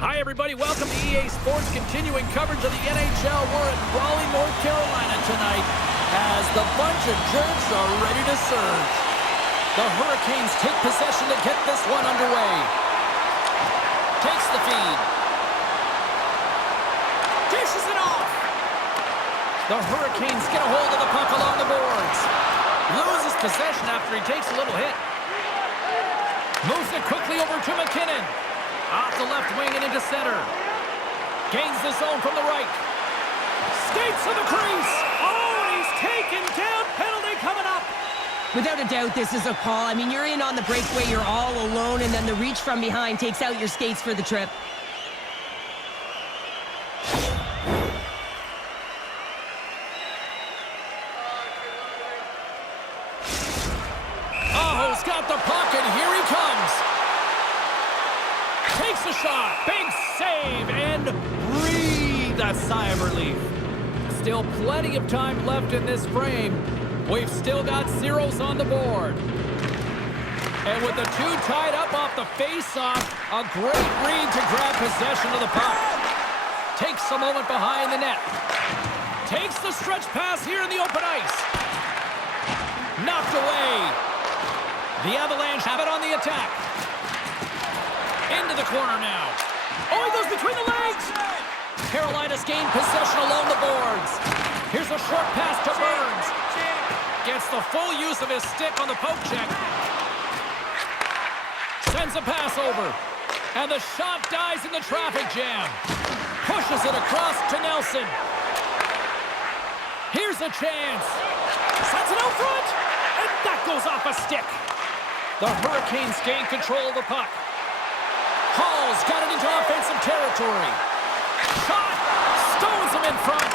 Hi, everybody. Welcome to EA Sports, continuing coverage of the NHL. We're in Raleigh, North Carolina tonight as the bunch of jerks are ready to surge. The Hurricanes take possession to get this one underway. Takes the feed. Dishes it off. The Hurricanes get a hold of the puck along the boards. Loses possession after he takes a little hit. Moves it quickly over to McKinnon. Off the left wing and into center. Gains the zone from the right. Skates to the crease. Oh, and he's taken down. Penalty coming up. Without a doubt, this is a call. I mean, you're in on the breakaway, you're all alone, and then the reach from behind takes out your skates for the trip. Aho's got the puck, and here he comes. Takes a shot. Big save, and breathe a sigh of relief. Still plenty of time left in this frame. We've still got zeros on the board. And with the two tied up off the face-off, a great read to grab possession of the puck. Takes a moment behind the net. Takes the stretch pass here in the open ice. Knocked away. The Avalanche have it on the attack. Into the corner now. Oh, he goes between the legs. Carolina's gained possession along the boards. Here's a short pass to Burns. Gets the full use of his stick on the poke check. Sends a pass over. And the shot dies in the traffic jam. Pushes it across to Nelson. Here's a chance. Sends it out front. And that goes off a stick. The Hurricanes gain control of the puck. Hall's got it into offensive territory. Shot. Stones him in front.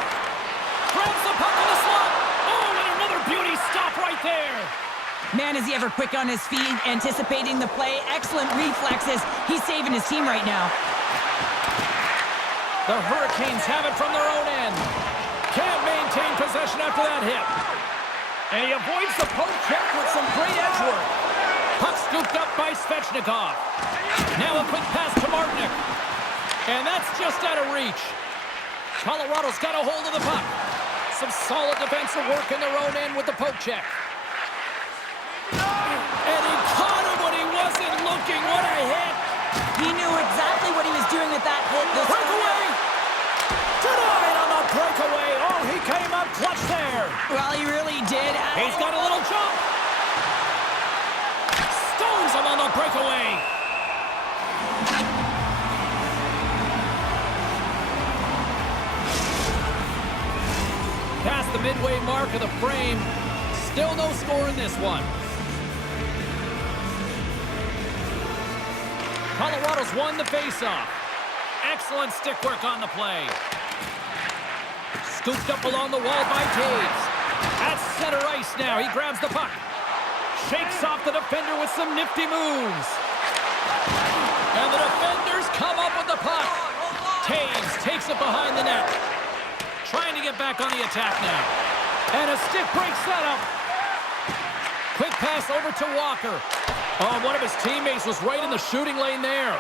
Grabs the puck in the slot. Oh, and another beauty stop right there. Man, is he ever quick on his feet, anticipating the play. Excellent reflexes. He's saving his team right now. The Hurricanes have it from their own end. Can't maintain possession after that hit. And he avoids the poke check with some great edge work. Puck scooped up by Svechnikov. Now a quick pass to Martinic. And that's just out of reach. Colorado's got a hold of the puck. Some solid defensive work in their own end with the poke check. And he caught him when he wasn't looking. What a hit. He knew exactly what he was doing with that hit. Breakaway. Denied on the breakaway. Oh, he came up clutch there. Well, he really did. He's got a little jump. Stones him on the breakaway. Past the midway mark of the frame. Still no score in this one. Colorado's won the faceoff. Excellent stick work on the play. Scooped up along the wall by Taves. At center ice now. He grabs the puck. Shakes off the defender with some nifty moves. And the defenders come up with the puck. Taves takes it behind the net. Trying to get back on the attack now. And a stick breaks that up. Quick pass over to Walker. Oh, one of his teammates was right in the shooting lane there.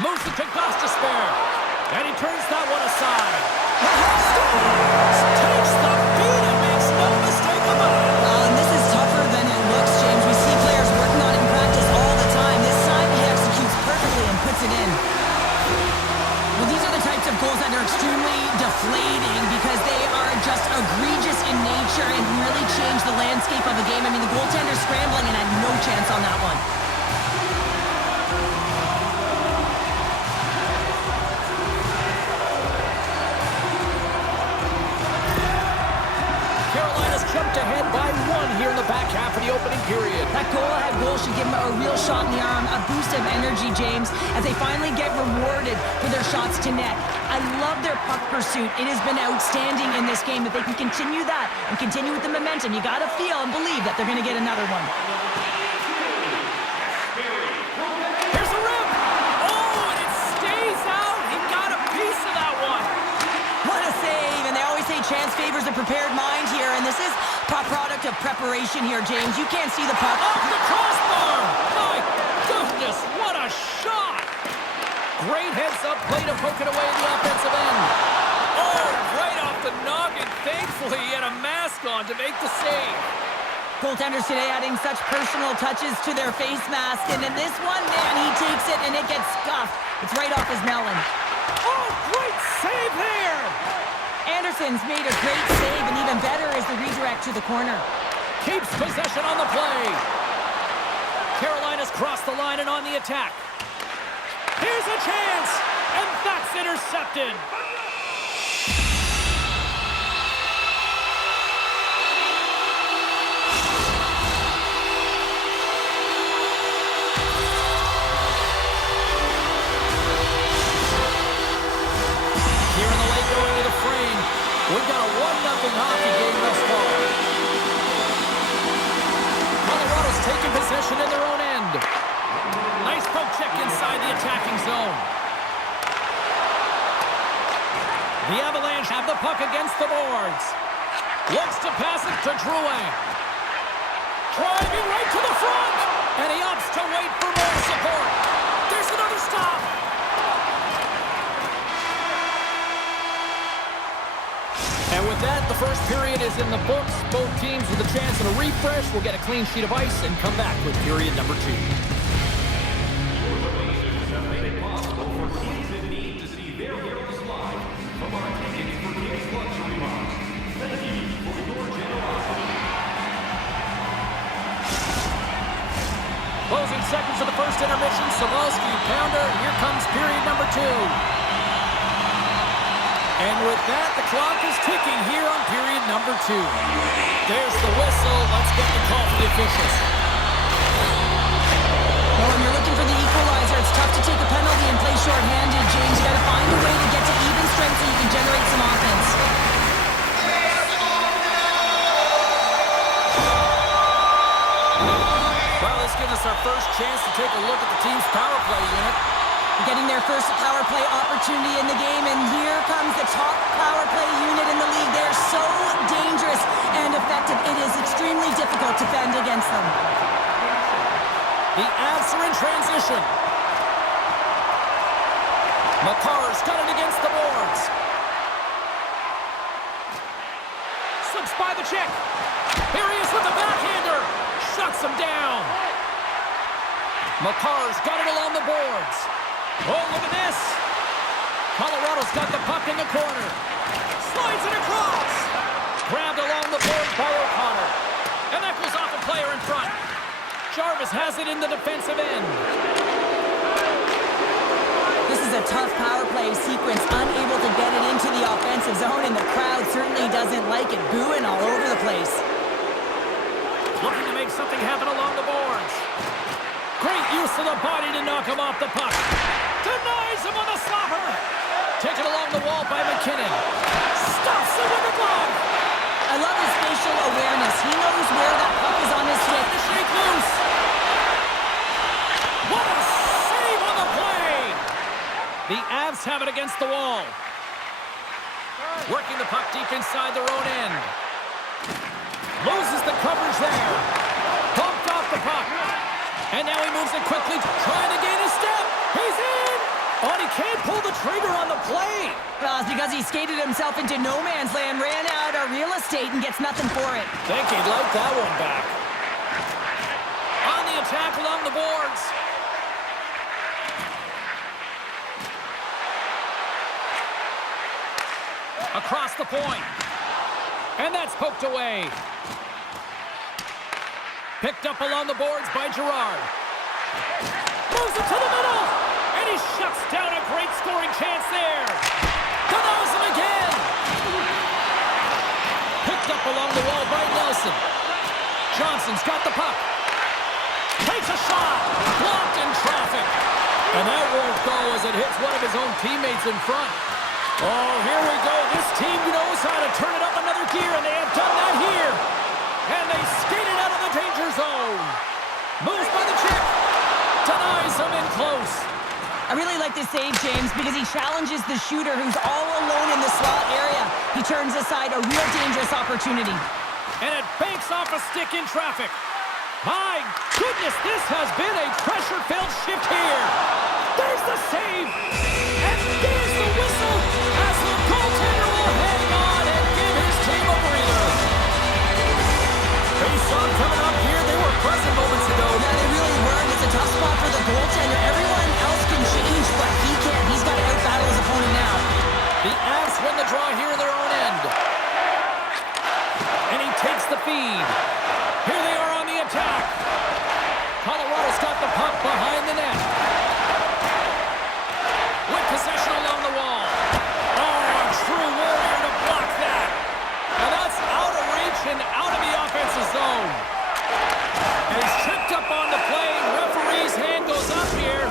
Moves it to Gostisbehere. And he turns that one aside. Takes the beat and makes no mistake about it. And this is tougher than it looks, James. We see players working on it in practice all the time. This time he executes perfectly and puts it in. Well, these are the types of goals that are extremely deflating because they are just egregious in nature and really change the landscape of the game. I mean, the goaltender's scrambling and had no chance on that one. Carolina's jumped ahead by one here in the back half of the opening period. That goal-ahead goal should give them a real shot in the arm, a boost of energy, James, as they finally get rewarded for their shots to net. I love their puck pursuit. It has been outstanding in this game. If they can continue that and continue with the momentum, you got to feel and believe that they're going to get another one. Here's a rip. Oh, and it stays out. He got a piece of that one. What a save. And they always say chance favors a prepared mind here, and this is a product of preparation here, James. You can't see the puck. Off the crossbar. My goodness, what a shot. Great heads-up play to poke it away in the offensive end. Oh, right off the noggin. Thankfully, he had a mask on to make the save. Goaltenders today adding such personal touches to their face mask. And in this one, man, he takes it and it gets scuffed. It's right off his melon. Oh, great save there. Anderson's made a great save, and even better is the redirect to the corner. Keeps possession on the play. Carolina's crossed the line and on the attack. Here's a chance, and that's intercepted. Here in the late going to the frame, we've got a 1-0 hockey game thus far. Colorado's taking possession in their own end. Nice poke check inside the attacking zone. The Avalanche have the puck against the boards. Looks to pass it to Drouin. Driving right to the front. And he opts to wait for more support. There's another stop. And with that, the first period is in the books. Both teams with a chance at a refresh will get a clean sheet of ice and come back with period number 2. Closing seconds of the first intermission. Savalsky, pounder. Here comes period number 2. And with that, the clock is ticking here on period number 2. There's the whistle. Let's get the call for the officials. Well, when you're looking for the equalizer, it's tough to take a penalty and play shorthanded, James. You got to find a way to get to even strength so you can generate some offense. Well, this gives us our first chance to take a look at the team's power play unit. Getting their first power play opportunity in the game, and here comes the top power play unit in the league. They're so dangerous and effective. It is extremely difficult to fend against them. The Avs are in transition. Makar's got it against the boards. Slips by the check. Here he is with the backhander. Shuts him down. Makar's got it along the boards. Oh, look at this. Colorado's got the puck in the corner. Slides it across. Grabbed along the boards by O'Connor. And that goes off a player in front. Jarvis has it in the defensive end. This is a tough power play sequence, unable to get it into the offensive zone, and the crowd certainly doesn't like it, booing all over the place. Looking to make something happen along the boards. Great use of the body to knock him off the puck. Denies him on the slapper. Taken along the wall by McKinnon. Stops him with the glove. I love his facial awareness. He knows where that puck is on his stick. Trying to shake loose. What a save on the play. The Avs have it against the wall. Working the puck deep inside their own end. Loses the coverage there. Bumped off the puck. And now he moves it quickly, trying to gain a step. He's in! Oh, and he can't pull the trigger on the play. Well, it's because he skated himself into no man's land, ran out of real estate, and gets nothing for it. Think he'd like that one back. On the attack along the boards. Across the point. And that's poked away. Picked up along the boards by Girard. Moves it to the middle. And he shuts down a great scoring chance there. Denies him again. Picked up along the wall by Nelson. Johnson's got the puck. Takes a shot. Blocked in traffic. And that won't go as it hits one of his own teammates in front. Oh, here we go. This team knows how to turn it up another gear, and they have done that here. And they skated out of the danger zone. Moves by the check. Denies him in close. I really like this save, James, because he challenges the shooter who's all alone in the slot area. He turns aside a real dangerous opportunity. And it banks off a stick in traffic. My goodness, this has been a pressure-filled shift here. There's the save. And there's the whistle as the goaltender will hang on and give his team a breather. Face-off coming up here. They were present moments ago. Yeah, they really were. It's a tough spot for the goaltender. Everyone else can change, but he can't. He's got to out-battle his opponent now. The Avs win the draw here in their own end. And he takes the feed. Here they are on the attack. Colorado's got the puck behind the net. With possession along the wall. Oh, a true warrior to block that. And that's out of reach and out of the offensive zone. And he's tripped up on the play. Referee's hand goes up here.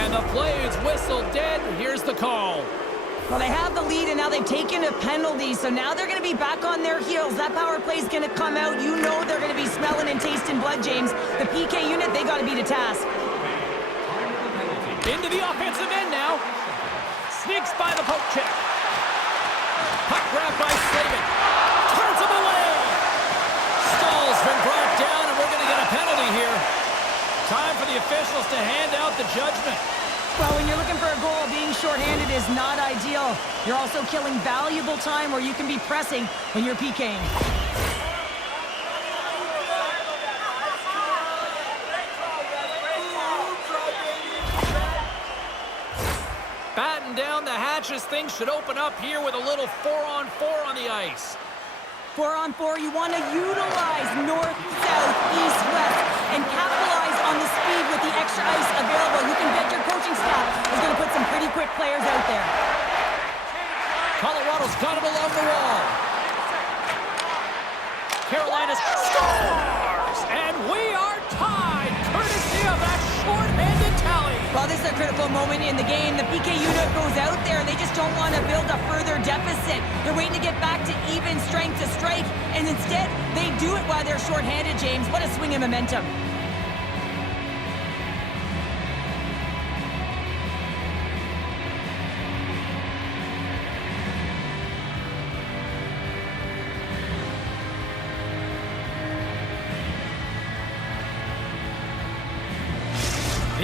And the play is whistled dead. Here's the call. Well, they have the lead, and now they've taken a penalty, so now they're going to be back on their heels. That power play is going to come out. You know they're going to be smelling and tasting blood, James. The PK unit, they got to beat a task. Into the offensive end now. Sneaks by the poke check. Puck grab by Slavin. Turns him away. Stall's been brought down, and we're going to get a penalty here. Time for the officials to hand out the judgment. Well, when you're looking for a goal, being shorthanded is not ideal. You're also killing valuable time where you can be pressing when you're PKing. Batten down the hatches. Things should open up here with a little 4-on-4 on the ice. 4-on-4, you want to utilize north, south, east, west, and capitalize on the speed with the extra ice available. You can bet your coaching staff is going to put some pretty quick players out there. Colorado's got it along the wall. Carolina scores! And we are tied, courtesy of that short-handed tally. Well, this is a critical moment in the game. The PK unit goes out there, and they just don't want to build a further deficit. They're waiting to get back to even strength to strike, and instead, they do it while they're short-handed, James. What a swing of momentum.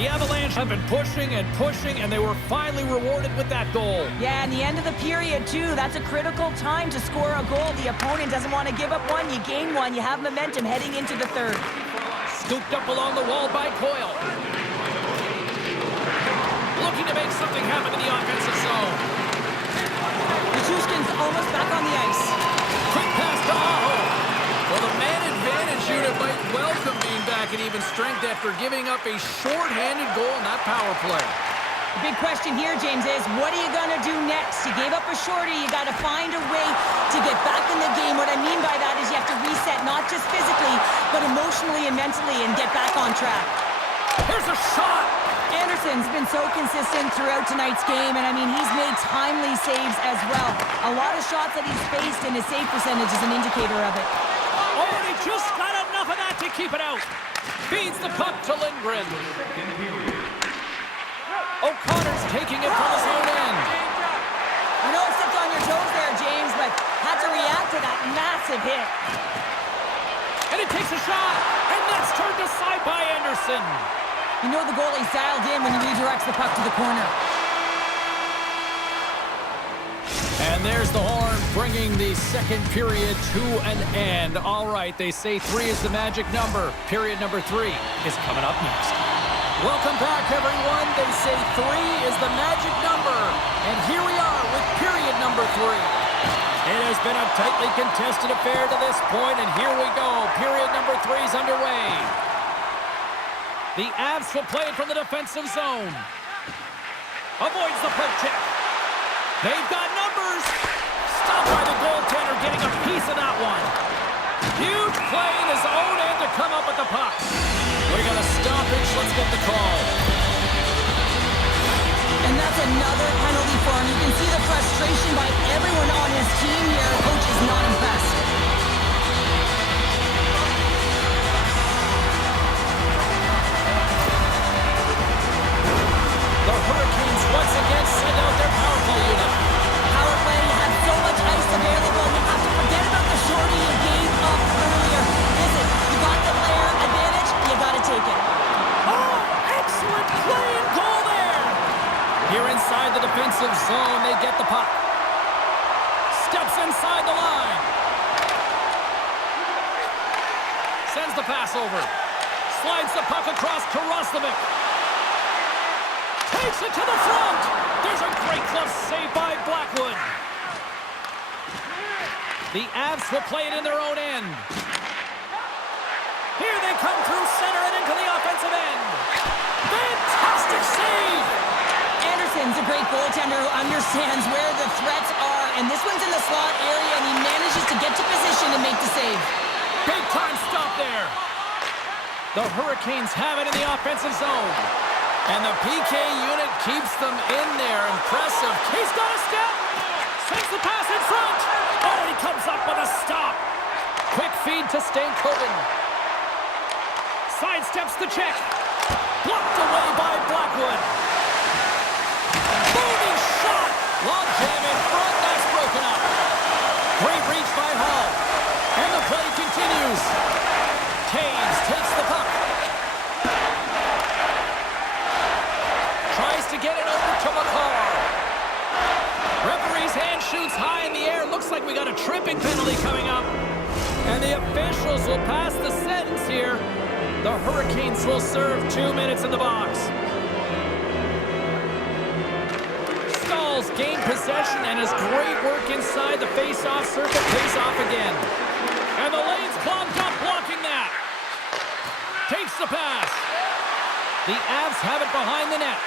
The Avalanche have been pushing and pushing, and they were finally rewarded with that goal. Yeah, and the end of the period, too. That's a critical time to score a goal. The opponent doesn't want to give up one. You gain one. You have momentum heading into the third. Scooped up along the wall by Coyle. Looking to make something happen in the offensive zone. Nichushkin's almost back on the ice. Quick pass to Aho. Well, the man advantage unit might welcome being back at even strength after giving up a short-handed goal in that power play. The big question here, James, is what are you going to do next? You gave up a shorty. You got to find a way to get back in the game. What I mean by that is you have to reset, not just physically, but emotionally and mentally, and get back on track. Here's a shot. Anderson's been so consistent throughout tonight's game, and I mean, he's made timely saves as well. A lot of shots that he's faced, and his save percentage is an indicator of it. Oh, and he just got enough of that to keep it out. Feeds the puck to Lindgren. O'Connor's taking it from his own end. I know it stepped on your toes there, James, but had to react to that massive hit. And it takes a shot, and that's turned aside by Anderson. You know the goalie's dialed in when he redirects the puck to the corner. And there's the horn, bringing the second period to an end. All right, they say 3 is the magic number. Period number 3 is coming up next. Welcome back, everyone. They say 3 is the magic number. And here we are with period number 3. It has been a tightly contested affair to this point, and here we go. Period number 3 is underway. The Avs will play it from the defensive zone. Avoids the poke check. They've got numbers. Stopped by the goaltender, getting a piece of that one. Huge play in his own end to come up with the puck. We got a stoppage. Let's get the call. And that's another penalty for him. You can see the frustration by everyone on his team here. Coach is not impressed. The Hurricanes once again send out their power play unit. Power play, you have so much ice available. You have to forget about the shorty you gave up earlier. Listen, you got the player advantage. inside the defensive zone. They get the puck. Steps inside the line. Sends the pass over. Slides the puck across to Roslovic. Takes it to the front. There's a great glove save by Blackwood. The Avs will play it in their own end. Here they come through center and into the offensive end. Fantastic save! Anderson's a great goaltender who understands where the threats are, and this one's in the slot area, and he manages to get to position and make the save. Big time stop there. The Hurricanes have it in the offensive zone. And the PK unit keeps them in there. Impressive. He's got a step. Sends the pass in front. Oh, he comes up with a stop. Quick feed to Stankoven. Sidesteps the check. Blocked away by Blackwood. Booming shot. Long jam in front. That's broken up. Great reach by Hall. And the play continues. Taves takes the puck. Tries to get it over to McCarr. Referee's hand shoots high in the air. Looks like we got a tripping penalty coming up. And the officials will pass the sentence here. The Hurricanes will serve 2 minutes in the box. Stalls gained possession, and his great work inside the face-off circle pays off again. And the lane's clogged up, blocking that. Takes the pass. The Avs have it behind the net.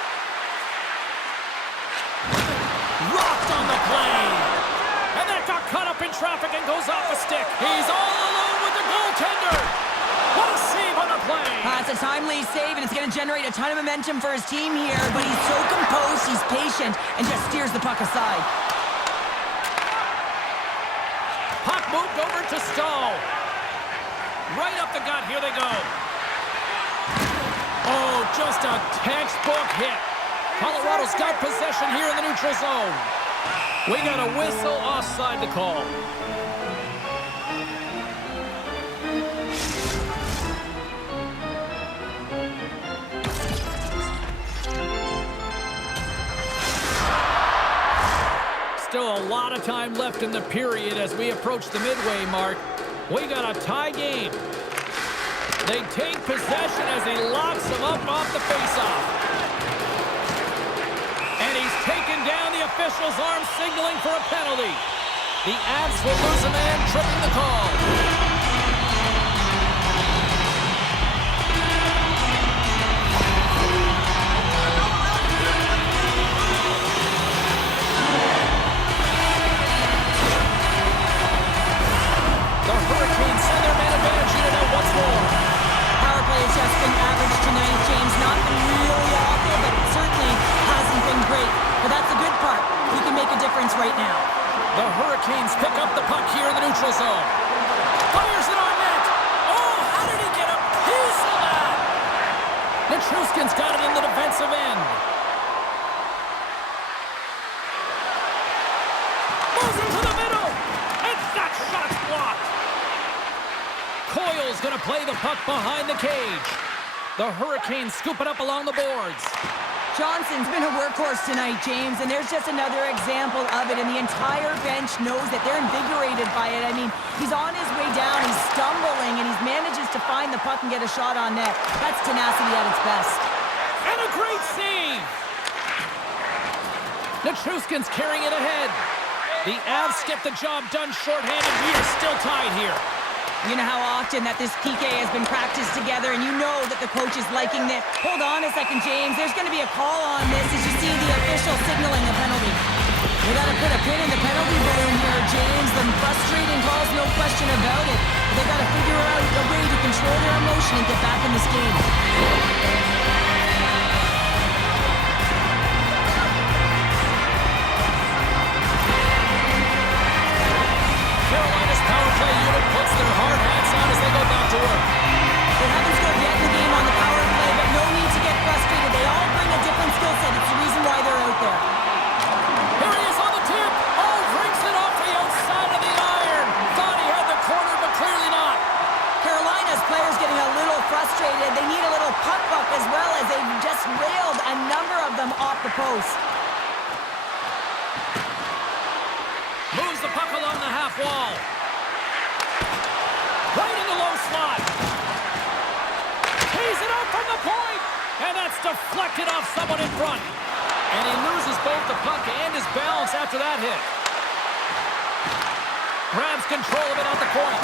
Rocked on the play. And that got caught up in traffic and goes off a stick. He's all alone with the goaltender. What a save on the play. It's a timely save, and it's going to generate a ton of momentum for his team here, but he's so composed, he's patient, and just steers the puck aside. Puck moved over to Stahl. Right up the gut. Here they go. Oh, just a textbook hit. Colorado's got possession here in the neutral zone. We got a whistle offside to call. Still a lot of time left in the period as we approach the midway mark. We got a tie game. They take possession as he locks him up off the faceoff. And he's taken down. The official's arm signaling for a penalty. The Avs will lose a man, tripping the call. The Hurricanes send their man advantage unit out once more. Power play has just been average tonight, James. Not been really awful, but it certainly hasn't been great. But that's the good part. He can make a difference right now. The Hurricanes pick up the puck here in the neutral zone. Fires it on net. Oh, how did he get a piece of that? Nichushkin's got it in the defensive end. Moves into the middle. And that shot's blocked. Coyle's going to play the puck behind the cage. The Hurricanes scoop it up along the boards. Johnson's been a workhorse tonight, James, and there's just another example of it, and the entire bench knows that they're invigorated by it. I mean, he's on his way down, he's stumbling, and he manages to find the puck and get a shot on net. That's tenacity at its best. And a great save! Nichushkin's carrying it ahead. The Avs get the job done shorthanded. We are still tied here. You know how often that this PK has been practiced together, and you know that the coach is liking this. Hold on a second, James. There's going to be a call on this as you see the official signaling the penalty. We got to put a pin in the penalty balloon here, James. The frustrating calls, no question about it. But they got to figure out a way to control their emotion and get back in this game. Carolina's power play unit puts their hard hats on as they go back to work. They haven't scored yet in the game on the power play, but no need to get frustrated. They all bring a different skill set. It's the reason why they're out there. Here he is on the tip. Oh, brings it off the outside of the iron. Thought he had the corner, but clearly not. Carolina's players getting a little frustrated. They need a little puck luck as well as they've just And that's deflected off someone in front. And he loses both the puck and his balance after that hit. Grabs control of it at the point.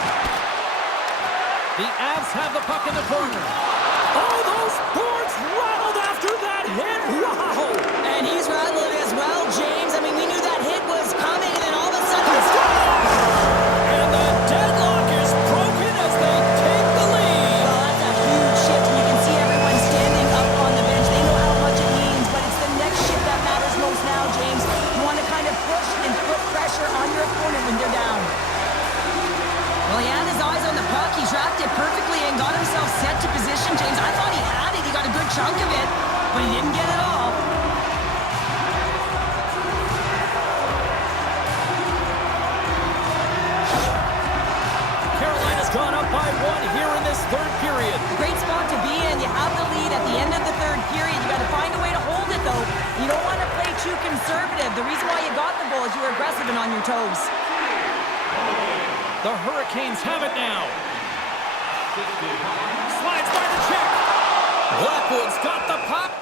The Avs have the puck in the corner. Oh, those boards rattled after that hit. Wow! And he's rattling as well, James. I mean, we knew that hit was coming, and then all of a sudden... And the deadlock is broken as they take the lead. Well, that's a huge shift. You can see everyone standing up on the bench. They know how much it means, but it's the next shift that matters most now, James. You want to kind of push and put pressure on your opponent when they're down. Well, he had his eyes on the puck. He tracked it perfectly and got himself set to position, James. I thought he had it. He got a good chunk of it, but he didn't get it all. Carolina's gone up by 1 here in this third period. Great spot to be in. You have the lead at the end of the third period. You got to find a way to hold it, though. You don't want to play too conservative. The reason why you got the goal is you were aggressive and on your toes. The Hurricanes have it now. Slides by the check. Blackwood's got the puck.